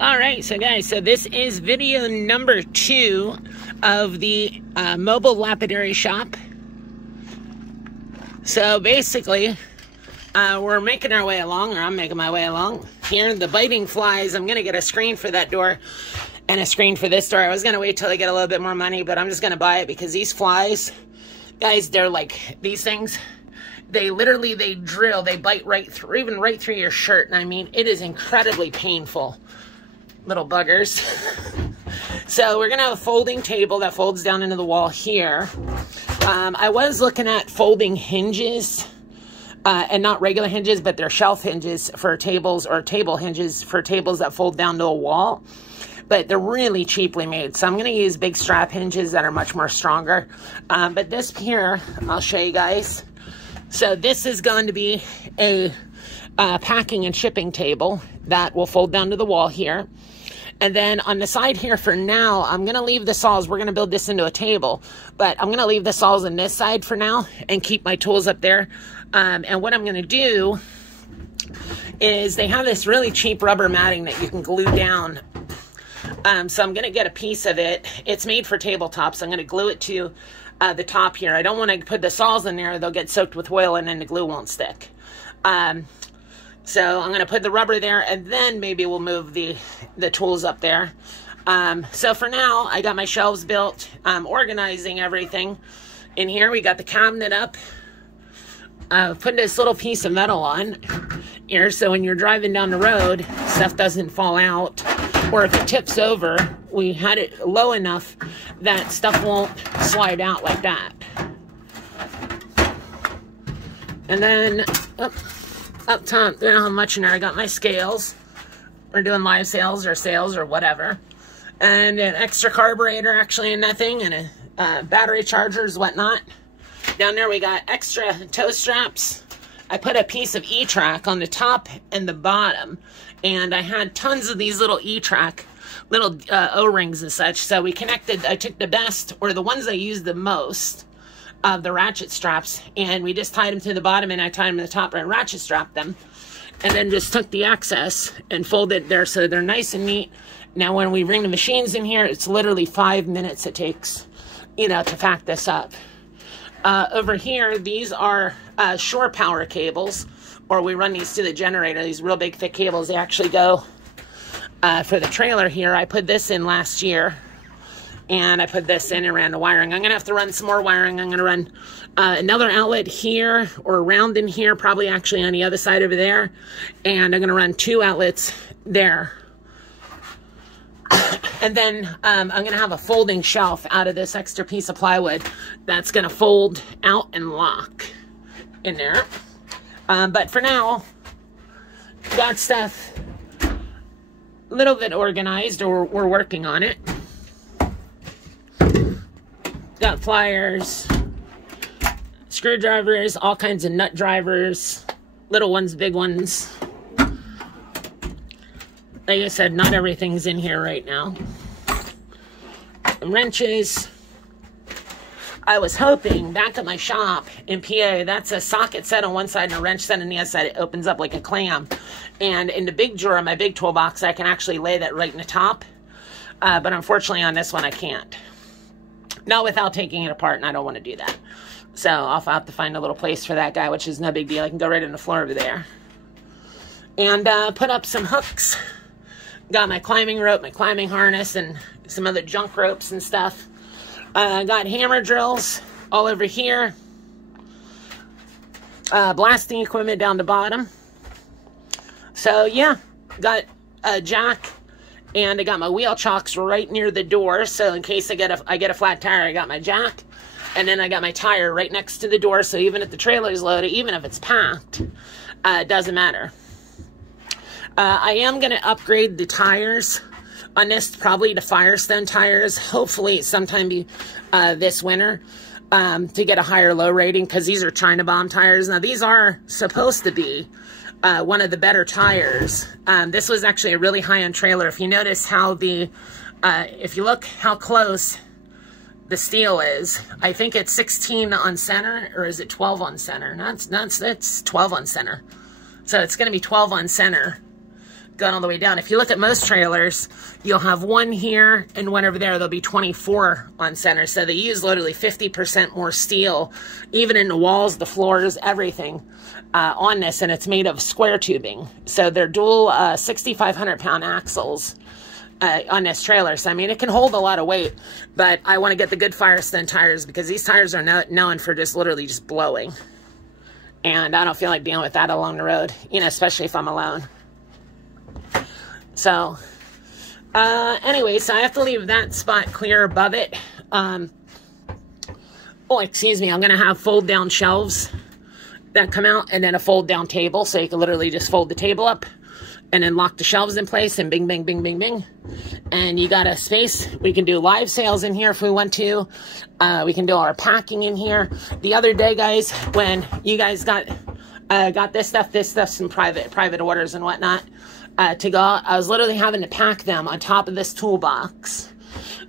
Alright, so guys, this is video number 2 of the mobile lapidary shop. So basically, we're making our way along, or I'm making my way along. Here, the biting flies, I'm going to get a screen for that door and a screen for this door. I was going to wait till I get a little bit more money, but I'm just going to buy it because these flies, guys, they're like these things. They literally, they drill, they bite right through, even right through your shirt. And I mean, it is incredibly painful. Little buggers. So we're going to have a folding table that folds down into the wall here. I was looking at folding hinges, and not regular hinges, but they're shelf hinges for tables, or table hinges for tables that fold down to a wall. But they're really cheaply made. So I'm going to use big strap hinges that are much more stronger. But this here, I'll show you guys. So this is going to be a packing and shipping table that will fold down to the wall here. And then on the side here for now, I'm going to leave the saws. We're going to build this into a table, but I'm going to leave the saws on this side for now and keep my tools up there. And what I'm going to do is they have this really cheap rubber matting that you can glue down. So I'm going to get a piece of it. It's made for tabletops. I'm going to glue it to the top here. I don't want to put the saws in there. They'll get soaked with oil and then the glue won't stick. So I'm going to put the rubber there, and then maybe we'll move the tools up there. So for now, I got my shelves built. I'm organizing everything. In here, we got the cabinet up. Put this little piece of metal on here, so when you're driving down the road, stuff doesn't fall out. Or if it tips over, we had it low enough that stuff won't slide out like that. And then, up top, I don't know how much in there. I got my scales. We're doing live sales or whatever. And an extra carburetor actually in that thing, and a battery chargers, whatnot. Down there we got extra toe straps. I put a piece of E-track on the top and the bottom. And I had tons of these little E-track, little O-rings and such. So we connected, I took the best, or the ones I used the most, of the ratchet straps, and we just tied them to the bottom, and I tied them to the top and ratchet strapped them, and then just took the excess and folded there so they're nice and neat. Now when we bring the machines in here, it's literally 5 minutes it takes, you know, to pack this up. Over here, these are shore power cables, or we run these to the generator. These real big thick cables, they actually go for the trailer here. I put this in last year. And I put this in and ran the wiring. I'm going to have to run some more wiring. I'm going to run another outlet here, or around in here, probably actually on the other side over there. And I'm going to run 2 outlets there. And then I'm going to have a folding shelf out of this extra piece of plywood that's going to fold out and lock in there. But for now, got stuff a little bit organized, or we're working on it. Got pliers, screwdrivers, all kinds of nut drivers, little ones, big ones. Like I said, not everything's in here right now. Some wrenches. I was hoping back at my shop in PA, that's a socket set on one side and a wrench set on the other side. It opens up like a clam. And in the big drawer, my big toolbox, I can actually lay that right in the top. But unfortunately on this one, I can't. Not without taking it apart, and I don't want to do that. So I'll have to find a little place for that guy, which is no big deal. I can go right on the floor over there. And put up some hooks. Got my climbing rope, my climbing harness, and some other junk ropes and stuff. Got hammer drills all over here. Blasting equipment down the bottom. So yeah, got a jack. And I got my wheel chocks right near the door, so in case I get a flat tire, I got my jack. And then I got my tire right next to the door, so even if the trailer is loaded, even if it's packed, it doesn't matter. I am going to upgrade the tires on this, probably to Firestone tires, hopefully sometime this winter, to get a higher low rating, because these are China bomb tires. Now, these are supposed to be one of the better tires. This was actually a really high-end trailer. If you notice how if you look how close the steel is, I think it's 16 on center, or is it 12 on center? That's 12 on center. So it's going to be 12 on center. gone all the way down. If you look at most trailers, you'll have one here and one over there. There'll be 24 on center. So they use literally 50% more steel, even in the walls, the floors, everything on this. And it's made of square tubing. So they're dual 6,500 pound axles on this trailer. So, I mean, it can hold a lot of weight, but I want to get the good Firestone tires because these tires are known for just literally just blowing. And I don't feel like dealing with that along the road, you know, especially if I'm alone. So, anyway, so I have to leave that spot clear above it. Oh, excuse me, I'm going to have fold down shelves that come out and then a fold down table. So you can literally just fold the table up and then lock the shelves in place and bing, bing, bing, bing, bing. And you got a space. We can do live sales in here if we want to. We can do our packing in here. The other day, guys, when you guys got this stuff, some private orders and whatnot to go, I was literally having to pack them on top of this toolbox.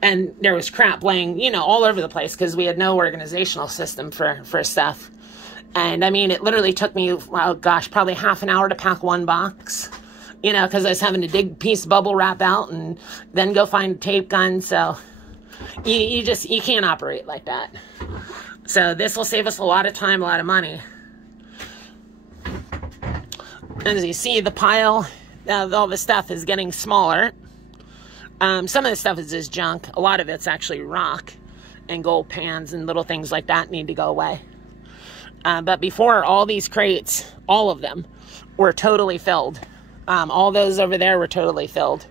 And there was crap laying, you know, all over the place because we had no organizational system for stuff. And, I mean, it literally took me, oh, gosh, probably half an hour to pack one box. You know, because I was having to dig piece of bubble wrap out and then go find a tape gun. So you can't operate like that. So this will save us a lot of time, a lot of money. And as you see, the pile of all the stuff is getting smaller. Some of the stuff is just junk. A lot of it's actually rock and gold pans and little things like that need to go away. But before, all these crates, all of them, were totally filled. All those over there were totally filled.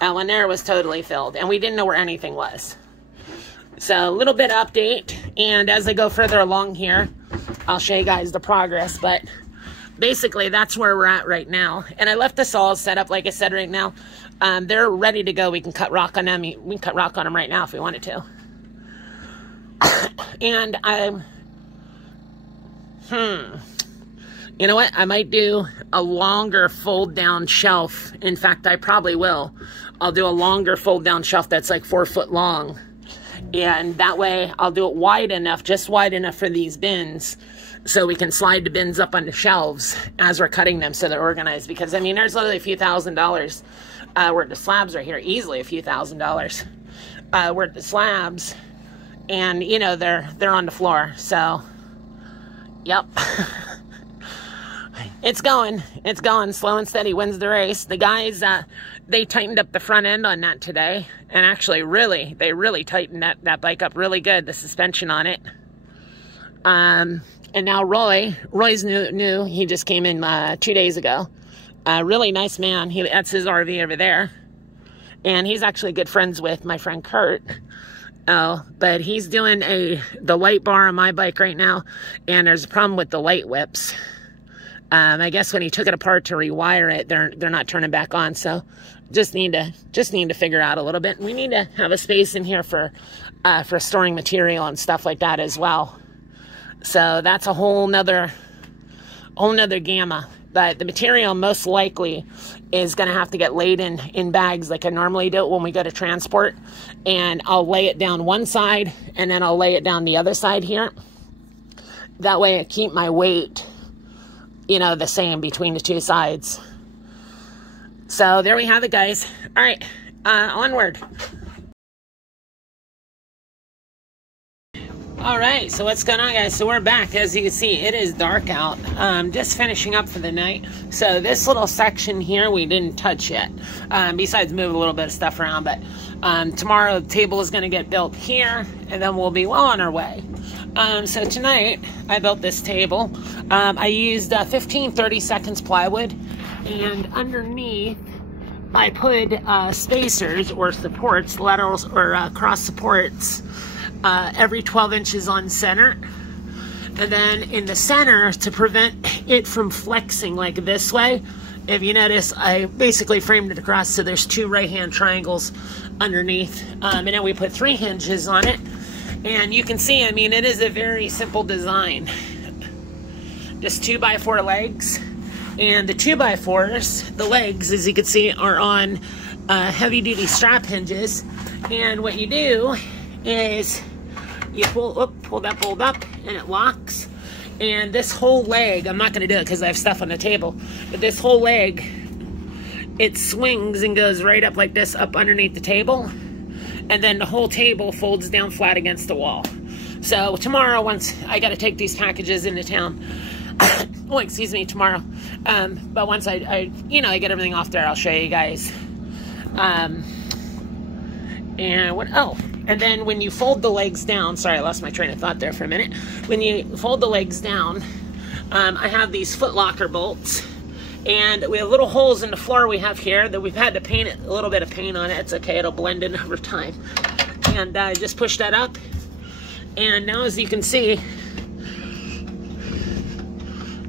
That one there was totally filled. And we didn't know where anything was. So a little bit of update. And as I go further along here, I'll show you guys the progress. But basically, that's where we're at right now. And I left the saws set up, like I said, right now. They're ready to go. We can cut rock on them. We can cut rock on them right now if we wanted to. And I'm... You know what? I might do a longer fold down shelf. In fact, I probably will. I'll do a longer fold down shelf that's like 4 foot long. And that way I'll do it wide enough, just wide enough for these bins. So we can slide the bins up on the shelves as we're cutting them so they're organized. Because, I mean, there's literally a few $1,000s worth of slabs right here. Easily a few $1,000s worth of slabs. And, you know, they're on the floor. So, yep. It's going slow and steady wins the race. The guys, they tightened up the front end on that today. And actually, they really tightened that bike up really good, the suspension on it. And now Roy's new. He just came in 2 days ago. Really nice man. That's his RV over there. And he's actually good friends with my friend Kurt. But he's doing the light bar on my bike right now. And there's a problem with the light whips. I guess when he took it apart to rewire it, they're not turning back on. So just need to figure out a little bit. We need to have a space in here for storing material and stuff like that as well. So that's a whole nother gamma. But the material most likely is going to have to get laid in bags like I normally do when we go to transport. And I'll lay it down one side and then I'll lay it down the other side here. That way I keep my weight, you know, the same between the two sides. So there we have it, guys. All right, onward. All right, so what's going on, guys? So we're back. As you can see, it is dark out. Just finishing up for the night. So this little section here, we didn't touch yet. Besides move a little bit of stuff around, but tomorrow the table is going to get built here, and then we'll be well on our way. So tonight, I built this table. I used 15 30-seconds plywood, and underneath, I put spacers or supports, laterals or cross supports, every 12 inches on center. And then in the center, to prevent it from flexing like this way, if you notice, I basically framed it across so there's 2 right-hand triangles underneath. And then we put 3 hinges on it. And you can see, I mean, it is a very simple design. Just 2x4 legs. And the 2x4s, the legs, as you can see, are on heavy-duty strap hinges. And what you do is you pull that bolt up, and it locks. And this whole leg, I'm not going to do it because I have stuff on the table, but this whole leg it swings and goes right up like this, up underneath the table. And then the whole table folds down flat against the wall. So tomorrow, once I got to take these packages into town, oh, excuse me, tomorrow. But once I get everything off there, I'll show you guys. And what, oh, and then when you fold the legs down, sorry, I lost my train of thought there for a minute. When you fold the legs down, I have these foot locker bolts, and we have little holes in the floor we have here that we've had to paint it, a little bit of paint on it. It's okay, it'll blend in over time. And just push that up. And now, as you can see,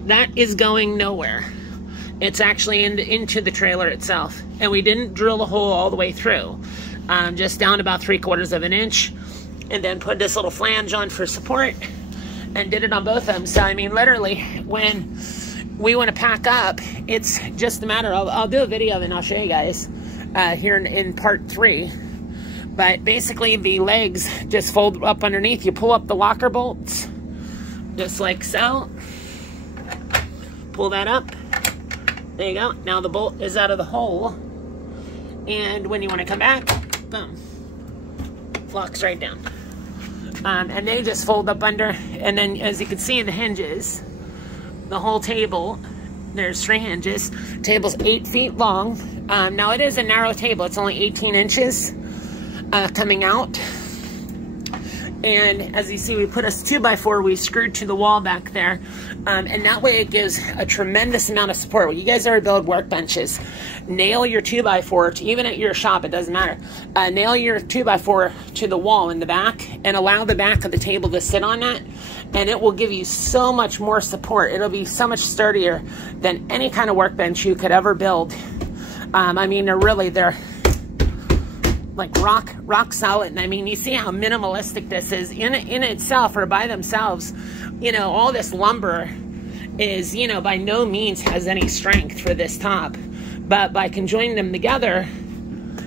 that is going nowhere. It's actually into the trailer itself. And we didn't drill a hole all the way through. Just down about 3/4 of an inch. And then put this little flange on for support. And did it on both of them. So, I mean, literally, when we want to pack up, it's just a matter of, I'll do a video of it and I'll show you guys here in part 3. But basically, the legs just fold up underneath. You pull up the locker bolts, just like so. Pull that up. There you go. Now the bolt is out of the hole. And when you want to come back, boom, locks right down. And they just fold up under. And then, as you can see in the hinges, the whole table, there's 3 hinges. Table's 8 feet long. Now, it is a narrow table. It's only 18 inches. Coming out, and as you see, we put a 2x4 we screwed to the wall back there, and that way it gives a tremendous amount of support. When you guys ever build workbenches, nail your 2x4 to, even at your shop, it doesn't matter, nail your 2x4 to the wall in the back and allow the back of the table to sit on that, and it will give you so much more support. It'll be so much sturdier than any kind of workbench you could ever build. I mean, they're like rock solid. And I mean, you see how minimalistic this is in itself, or by themselves. You know, all this lumber is, you know, by no means has any strength for this top, but by conjoining them together,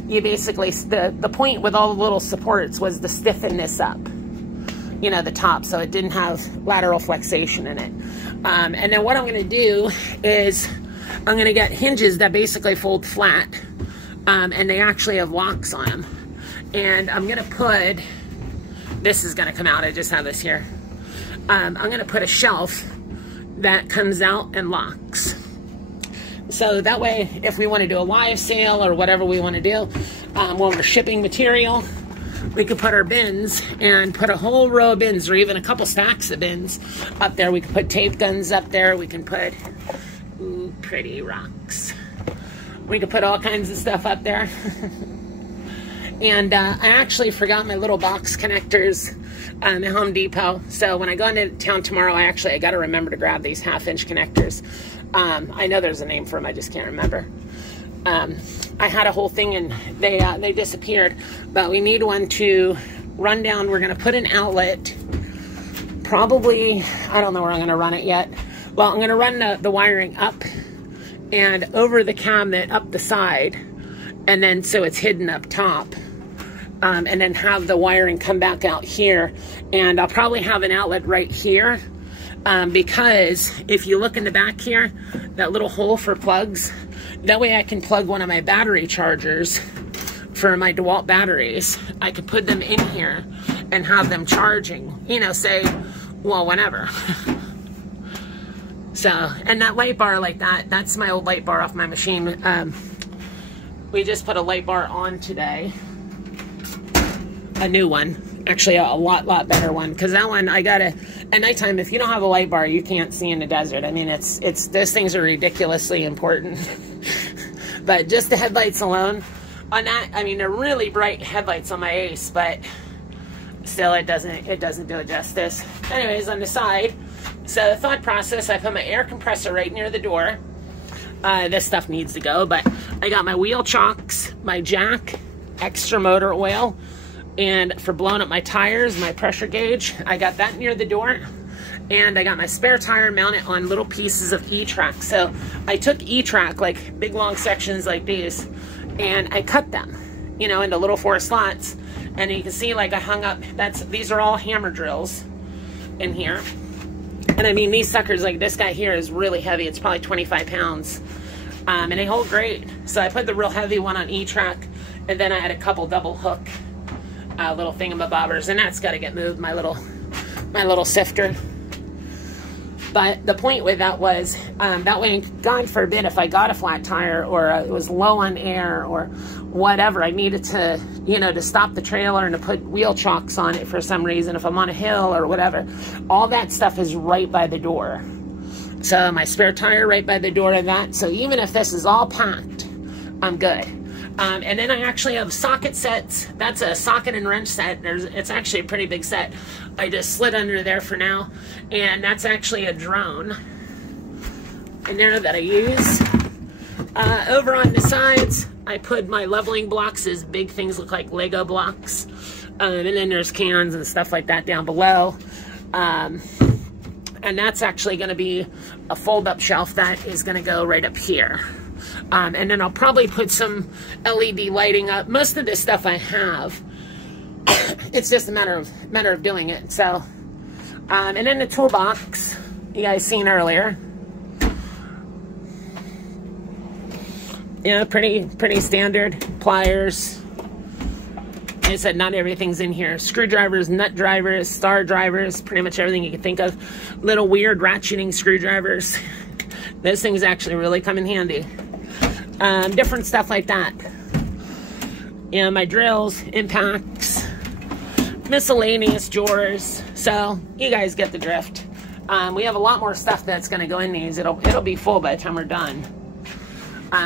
you basically, the point with all the little supports was to stiffen this up, you know, the top, so it didn't have lateral flexation in it. And then what I'm going to do is I'm going to get hinges that basically fold flat. And they actually have locks on them. And I'm going to put, this is going to come out, I just have this here. I'm going to put a shelf that comes out and locks. So that way, if we want to do a live sale or whatever we want to do, when we're shipping material, we could put our bins and put a whole row of bins, or even a couple stacks of bins up there. We could put tape guns up there. We can put, ooh, pretty rocks. We could put all kinds of stuff up there. And I actually forgot my little box connectors at Home Depot. So when I go into town tomorrow, I got to remember to grab these 1/2-inch connectors. I know there's a name for them, I just can't remember. I had a whole thing and they disappeared. But we need one to run down. We're going to put an outlet. Probably, I don't know where I'm going to run it yet. Well, I'm going to run the wiring up and over the cabinet up the side, and then so it's hidden up top, and then have the wiring come back out here. And I'll probably have an outlet right here, because if you look in the back here, that little hole for plugs, that way I can plug one of my battery chargers for my DeWalt batteries. I could put them in here and have them charging, you know, say, well, whenever. So, and that light bar like that, that's my old light bar off my machine. We just put a light bar on today. A new one. Actually, a lot better one. Because that one, I got at nighttime, if you don't have a light bar, you can't see in the desert. I mean, those things are ridiculously important. But just the headlights alone on that, I mean, they're really bright headlights on my Ace, but still it doesn't do it justice. Anyways, on the side, so the thought process, I put my air compressor right near the door. This stuff needs to go, but I got my wheel chocks, my jack, extra motor oil, and for blowing up my tires, my pressure gauge, I got that near the door. And I got my spare tire mounted on little pieces of E-track. So I took E-track, like big long sections like these, and I cut them, you know, into little 4 slots. And you can see, like, I hung up, these are all hammer drills in here. And I mean, these suckers, like this guy here is really heavy. It's probably 25 pounds. and they hold great. So I put the real heavy one on each rack, and then I had a couple double hook little thingamabobbers, and that's got to get moved, my little sifter. But the point with that was, that way, God forbid, if I got a flat tire or it was low on air or whatever, I needed to, you know, to stop the trailer and to put wheel chocks on it for some reason, if I'm on a hill or whatever, all that stuff is right by the door. So my spare tire right by the door of that. So even if this is all packed, I'm good. And then I actually have socket sets. That's a socket and wrench set. It's actually a pretty big set. I just slid under there for now. And that's actually a drone in there that I use. Over on the sides, I put my leveling blocks as big things look like Lego blocks. And then there's cans and stuff like that down below. And that's actually going to be a fold-up shelf that is going to go right up here. And then I'll probably put some LED lighting up. Most of this stuff I have. It's just a matter of doing it. So, and then the toolbox you guys seen earlier. You know, pretty standard. Pliers. Like I said, not everything's in here. Screwdrivers, nut drivers, star drivers, pretty much everything you can think of. Little weird ratcheting screwdrivers. Those things actually really come in handy. Different stuff like that. You know, my drills, impacts, miscellaneous drawers. So you guys get the drift. We have a lot more stuff that's going to go in these. It'll be full by the time we're done.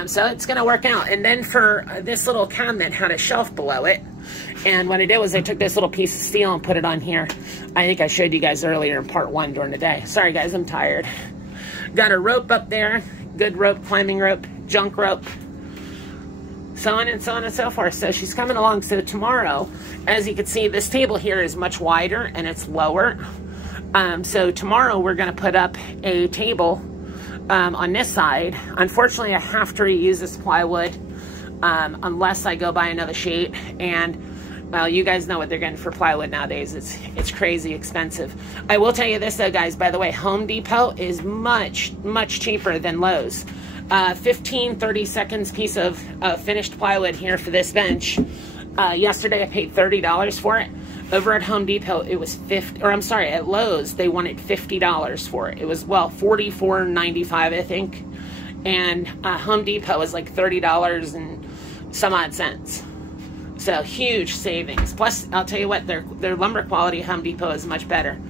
So it's going to work out. And then for this little cabinet had a shelf below it. And what I did was I took this little piece of steel and put it on here. I think I showed you guys earlier in part 1 during the day. Sorry guys, I'm tired. Got a rope up there. Good rope, climbing rope, junk rope. So on and so on and so forth. So she's coming along. So tomorrow, as you can see, this table here is much wider and it's lower. So tomorrow we're going to put up a table on this side. Unfortunately, I have to reuse this plywood unless I go buy another sheet. And well, you guys know what they're getting for plywood nowadays. It's crazy expensive. I will tell you this though, guys. By the way, Home Depot is much cheaper than Lowe's. 15-30 seconds piece of finished plywood here for this bench. Yesterday I paid $30 for it. Over at Home Depot it was at Lowe's they wanted $50 for it. It was, well, $44.95 I think. And Home Depot is like $30 and some odd cents. So huge savings. Plus, I'll tell you what, their lumber quality at Home Depot is much better.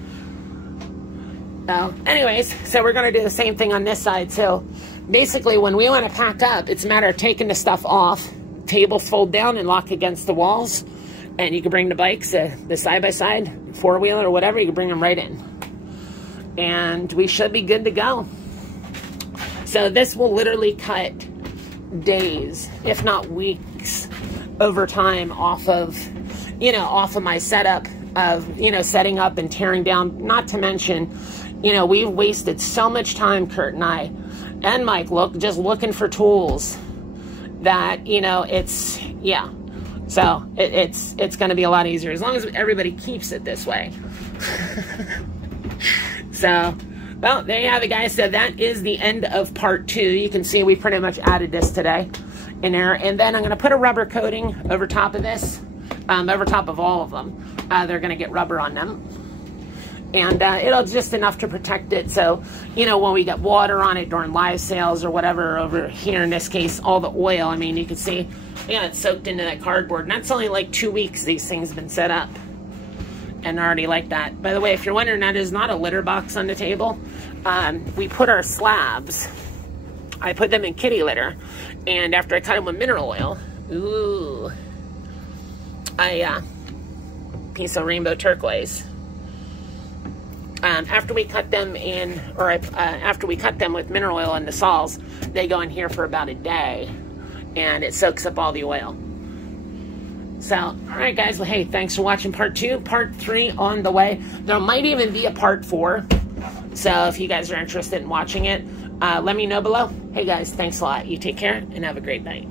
So, anyways, so we're going to do the same thing on this side. So, basically, when we want to pack up, it's a matter of taking the stuff off. Tables fold down and lock against the walls. And you can bring the bikes, the side-by-side, four-wheeler, or whatever, you can bring them right in. And we should be good to go. So, this will literally cut days, if not weeks, over time off of my setup of, setting up and tearing down. Not to mention, we've wasted so much time, Kurt and I, and Mike, just looking for tools that, so it's going to be a lot easier as long as everybody keeps it this way. So, well, there you have it, guys. So that is the end of part 2. You can see we pretty much added this today in there. And then I'm going to put a rubber coating over top of this, over top of all of them. They're going to get rubber on them. And it'll just enough to protect it. So, when we get water on it during live sales or whatever, over here in this case, all the oil, I mean, you can see, it's soaked into that cardboard. And that's only like 2 weeks these things have been set up. And already like that. By the way, if you're wondering, that is not a litter box on the table. We put our slabs, I put them in kitty litter. And after I cut them with mineral oil, piece of rainbow turquoise. After we cut them in, after we cut them with mineral oil in the sols, they go in here for about a day, and it soaks up all the oil. So, all right, guys. Well, hey, thanks for watching part 2. Part 3 on the way. There might even be a part 4. So, if you guys are interested in watching it, let me know below. Hey, guys, thanks a lot. You take care and have a great night.